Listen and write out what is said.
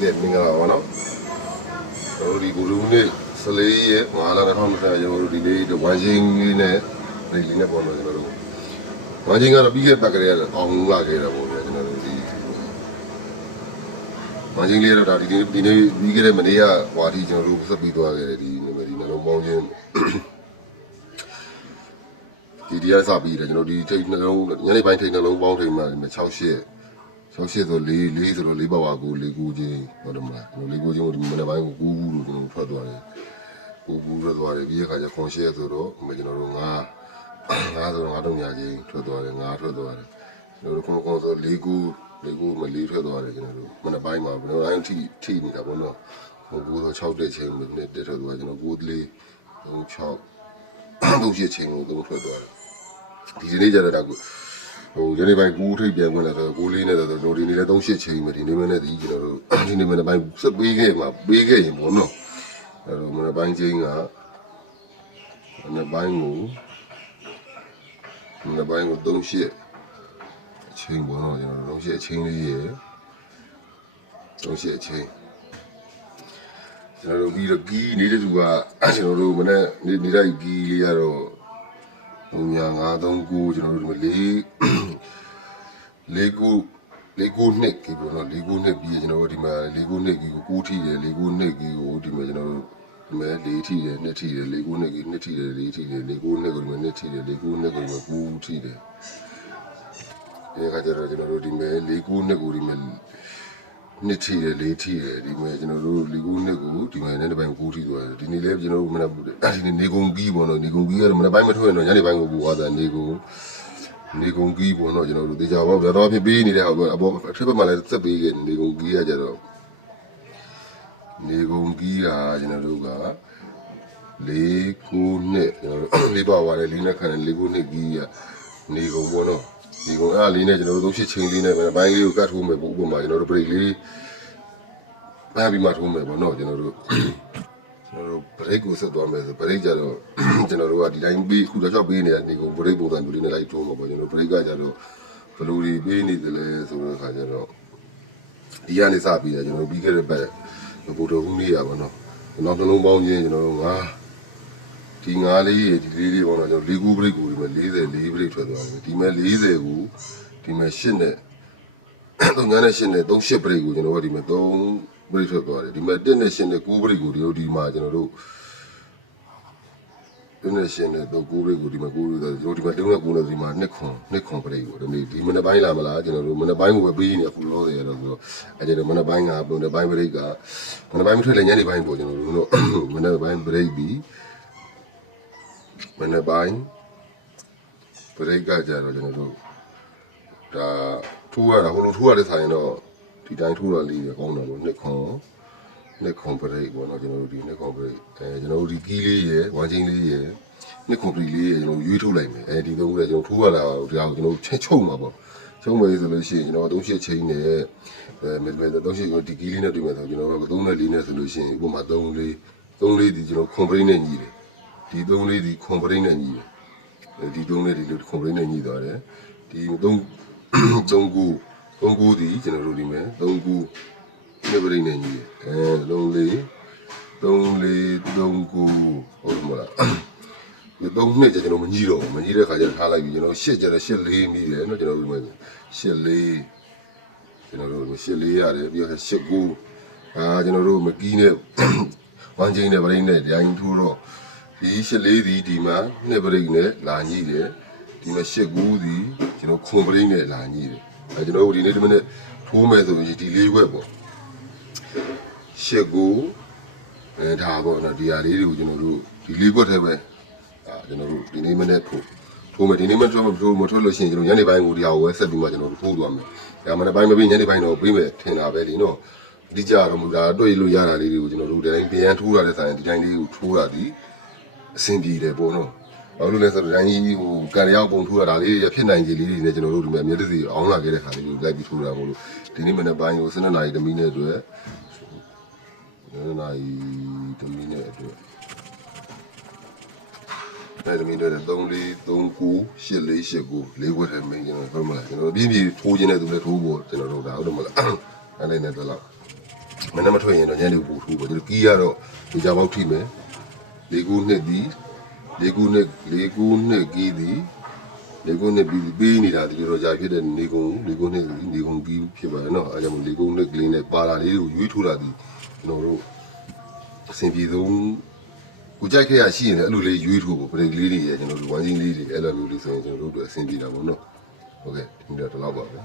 တဲ့မင်္ဂလာပါနော်တို့ဒီကိုလူနေစလေးရဲ့ငါလာတော့မှကျွန်တော်တို့ဒီလေးဝိုင်းချင်းလေးနဲ့ဒီလေးနဲ့ပေါ်တော့ကျွန်တော်တို့ဝိုင်းချင်းကတော့ပြီးခဲ့ပတ်ကြရအောင်လာခဲ့တာပေါ့ဗျာကျွန်တော်တို့ဒီဝိုင်းချင်းလေးတော့ဒါဒီနေ့ပြီးခဲ့တဲ့မနေ့ကဟွာဒီကျွန်တော်တို့ဆက်ပြီးသွားခဲ့တယ်ဒီနှလုံးပေါင်းချင်းဒီတရားစပြီးတယ်ကျွန်တော်ဒီထိတ်နှလုံးညနေပိုင်းထိတ်နှလုံးပေါင်းထိတ်မှာ68ဆို4ဆိုတော့4ပါဝါကို4ခုချင်းဟုတ်တယ်မလားကျွန်တော်4ခုချင်းကိုဒီမနေ့ပိုင်းကို9ခုလို့ကျွန်တော်ထွက်သွားတယ်9ခုထွက်သွားတယ်ပြီးရခါကျခွန်ရှဲဆိုတော့ကျွန်တော်တို့9ဆိုတော့9တုံညာချင်းထွက်သွားတယ်9ထွက်သွားတယ်ကျွန်တော်တို့ခွန်ဆို4ခုမ4ထွက်သွားတယ်ကျွန်တော်တို့မနေ့ပိုင်းမှာဘယ်လိုတိုင်းထိနေတာပေါ့နော်9ဆို6တဲ့ချင်းမိနစ်တက်ထွက်သွားကျွန်တော်9 4 3 6 3ချင်းကို3ထွက်သွားတယ်ဒီနေ့ကျတော့ဒါကိုဟိုဒီနေ့ပိုင်း9ထိပ်ပြန်ဝင်လာဆို9လေးနဲ့ဆိုတော့ဒီနေ့လည်း38ချိန်ပဲဒီနေ့မနေ့ဒီကျွန်တော်တို့ဒီနေ့မနေ့ပိုင်းစပေးခဲ့မှာပေးခဲ့ရင်ပေါ့နော်အဲတော့မနေ့ပိုင်းချင်းကမနေ့ပိုင်းကို38ချိန်ပေါ့နော်ကျွန်တော်38ချိန်လေးရယ်38ချိန်ကျွန်တော်တို့ပြီးတော့ဂီးနေတဲ့သူကကျွန်တော်တို့မနေ့နေလိုက်ဂီးလေးရတော့9 5 3 9ကျွန်တော်တို့ဒီလေးခုနှစ်ကြီးပေါ့နော်4ခုနှစ်ပြီးကျွန်တော်တို့ဒီမှာ4ခုနှစ်ကြီးကို9ထိတယ်4ခုနှစ်ကြီးကိုဒီမှာကျွန်တော်တို့ဒီမှာ4ထိတယ်2ထိတယ်4ခုနှစ်ကြီး2ထိတယ်4ထိတယ်4ခုနှစ်ကိုဒီမှာ2ထိတယ်4ခုနှစ်ကိုဒီမှာ9ထိတယ်ဒီခါကျတော့ကျွန်တော်တို့ဒီမှာ4ခုနှစ်ကိုဒီမှာ2ထိတယ်4ထိတယ်ဒီမှာကျွန်တော်တို့4ခုနှစ်ကိုဒီမှာလည်းတစ်ပိုင်း9ထိသွားတယ်ဒီနေ့လည်းကျွန်တော်တို့မနက်ဒီနေ့နေကုန်ကြီးပေါ့နော်နေကုန်ကြီးကတော့မနက်ပိုင်းမထွက်ရင်တော့ညနေပိုင်းကိုပူသွားတယ်နေကုန်ကြီးပေါ့နော်ကျွန်တော်တို့တေချာပေါ့ဗျာတော့ဖြစ်ပေးနေတဲ့ဟောအပေါ်အထက်ဘက်မှာလည်းသက်ပေးခဲ့နေကုန်ကြီးကကြတော့နေကုန်ကြီးကကျွန်တော်တို့က4ခုနှစ်ကျွန်တော်တို့4ပါဝါနဲ့4နဲ့ခန့်နဲ့4ခုနှစ်ကြီးကနေကုန်ပေါ့နော်ဒီကုန်အားလေးနဲ့ကျွန်တော်တို့38ချိန်လေးနဲ့ဘိုင်းလေးကိုကတ်ထိုးမယ်ပေါ့ဥပမာကျွန်တော်တို့ break လေးပတ်ပြီးမှထိုးမယ်ပေါ့နော်ကျွန်တော်တို့ break ကိုဆက်သွားမယ်ဆို break ကြတော့ကျွန်တော်တို့ကဒီတိုင်းပြီးခုတော့ပေးနေတဲ့နေကုန် break ပုံစံမျိုးလေးနဲ့လိုက်ထိုးမှာပေါ့ကျွန်တော် break ကကြတော့ဘယ်လိုတွေပေးနေသလဲဆိုတော့ခါကျတော့ဒီကနေစပြီးတယ်ကျွန်တော်ပြီးခဲ့တဲ့ဘက်ဘိုးတော်ဦးလေးရပါတော့နောက်နှလုံးပေါင်းချင်းကျွန်တော်တို့ဒီ9လေးဒီလေးပေါ့နော်ကျွန်တော်4ခု break ကိုဒီမှာ44 break ထွက်သွားတယ်ဒီမှာ40ကိုဒီမှာ8နဲ့3ညနဲ့8နဲ့38 break ကိုကျွန်တော်ကဒီမှာ3 break ထွက်သွားတယ်ဒီမှာ1နဲ့8နဲ့9 break ကိုဒီမှာကျွန်တော်တို့1နဲ့8နဲ့9 break ကိုဒီမှာ9လို့ဆိုဒီမှာ3နဲ့9နဲ့ဒီမှာ2ခွန် break ကိုဒီမနေ့ပိုင်းလာမလားကျွန်တော်တို့မနေ့ပိုင်းကိုပဲပေးနေအခုလောတယ်ရတော့ဆိုတော့အဲကျတော့မနေ့ပိုင်းကမနေ့ပိုင်း break ကမနေ့ပိုင်းမထွက်လဲညနေပိုင်းပေါ့ကျွန်တော်တို့မနေ့ပိုင်း break ပြီးမနေ့ပိုင်း break ကကြတော့ကျွန်တော်တို့ဒါထိုးရတာဟိုလိုထိုးရတဲ့ဆိုင်တော့ဒီတိုင်းထိုးရလေးကောင်းတယ်ပေါ့2ခွန် break ပေါ့နော်ကျွန်တော်တို့ဒီ2ခွန် break ကျွန်တော်တို့ဒီကီးလေးရယ်ဝမ်းချင်းလေးရယ်2ခွန် break လေးရယ်ကျွန်တော်ရွေးထုတ်လိုက်မယ်ဒီသုံးခုလည်းကျွန်တော်ထိုးရတာဒီအောင်ကျွန်တော်ချုပ်မှာပေါ့ချုပ်မယ်ဆိုလို့ရှိရင်ကျွန်တော်38ချိန်နဲ့38ဒီကီးလေးနဲ့တွေ့မယ်ဆိုကျွန်တော်က3နဲ့4နဲ့ဆိုလို့ရှိရင်ဥပမာ3လေးဒီကျွန်တော်ခွန် break နဲ့ညီတယ်ဒီ3လေးဒီခွန် break နဲ့ညီတယ်ဒီ3လေးဒီလိုခွန် break နဲ့ညီသွားတယ်ဒီ3ခုဒီကျွန်တော်တို့ဒီမဲ့3ခုနှစ်ပရိနဲ့ညီလုံးလေး3ခုဟုတ်မလားဒီ3နှစ်ကျကျွန်တော်မညီတော့ဘူးမညီတဲ့ခါကျထားလိုက်ပြီကျွန်တော်8ကျတော့8 4မိတယ်เนาะကျွန်တော်တို့မဲ့8 4ကျွန်တော်တို့8 4ရတယ်ပြီးတော့8 9ကျွန်တော်တို့မကီးနဲ့ဝမ်းချင်းနဲ့ပရိနဲ့ဒိုင်းထိုးတော့ဒီ8 4ဒီမှာနှစ်ပရိနဲ့လာညီတယ်ဒီမှာ8 9ဒီကျွန်တော်ခွန်ပရိနဲ့လာညီတယ်ကျွန်တော်တို့ဒီနေ့ဒီမနေ့ထိုးမယ်ဆိုရင်ဒီ၄ခွက်ပေါ့8 9ဒါပေါ့နော်ဒီဟာလေးတွေကိုကျွန်တော်တို့ဒီ၄ခွက်ထဲပဲကျွန်တော်တို့ဒီနေ့မနေ့ထိုးမယ်ဒီနေ့မထွက်မထွက်လို့ရှိရင်ကျွန်တော်ညနေပိုင်းကိုဒီဟာကိုပဲဆက်ပြီးမှကျွန်တော်တို့ထိုးသွားမယ်ဒါမနေ့ပိုင်းမပြီးညနေပိုင်းတော့ပြီးမယ်ထင်တာပဲလीနော်အတိကျတော့မဟုတ်ဒါတွေ့လို့ရတာလေးတွေကိုကျွန်တော်တို့ဒီတိုင်းပြန်ထိုးရတဲ့ဆိုင်ဒီတိုင်းလေးကိုထိုးတာဒီအဆင်ပြေတယ်ပေါ့နော်ဘာလို့လဲဆိုတော့တိုင်းကြီးဟိုကံရောက်ပုံထိုးရတာလေးရဖြစ်နိုင်ကြီးလေးတွေနဲ့ကျွန်တော်တို့ဒီမှာမြေတစီအောင်လာခဲ့တဲ့ခါလေးကိုလိုက်ပြီးထိုးတာမို့လို့ဒီနေ့မနေ့ပိုင်းကို12နာရီတမီနဲ့အတွက်12နာရီတမီနဲ့အတွက်အဲ့ဒီမင်းတို့3 4 3 9 8 4 8 9 4ခွက်ထဲမင်းကျွန်တော်ပြောမလားကျွန်တော်ပြင်းပြထိုးခြင်းတဲ့သူလည်းထိုးဖို့ကျွန်တော်တို့ဒါဟုတ်တယ်မလားအဲ့လေးနဲ့တော့ မနက်မထွက်ရင်တော့ညနေပူထူပေါ့ဒီကီးရတော့ဒီကြပေါက်ထိမယ်၄ခုနှစ်ဒီ၄ခုနှစ်ကီးဒီ၄ခုနှစ်ပြီးပေးနေတာဒီလိုတော့ကြာဖြစ်တဲ့နေကုန်၄ခုနှစ်နေကုန်ပြီးဖြစ်ပါတယ်နော်အဲကြောင့်၄ခုနှစ်ကလေးနဲ့ပါလာလေးကိုရွေးထိုးတာဒီကျွန်တော်တို့အဆင်ပြေဆုံးကိုကြိုက်ခဲ့ရရှိရင်လည်းအဲ့လိုလေးရွေးထိုးပေါ့ပရိတ်လေးတွေရကျွန်တော်တို့ဝိုင်းစင်းလေးတွေအဲ့လိုမျိုးလေးဆိုရင်ကျွန်တော်တို့အတွက်အဆင်ပြေတာပေါ့နော်ဟုတ်ကဲ့ဒီတော့တော့ပါပဲ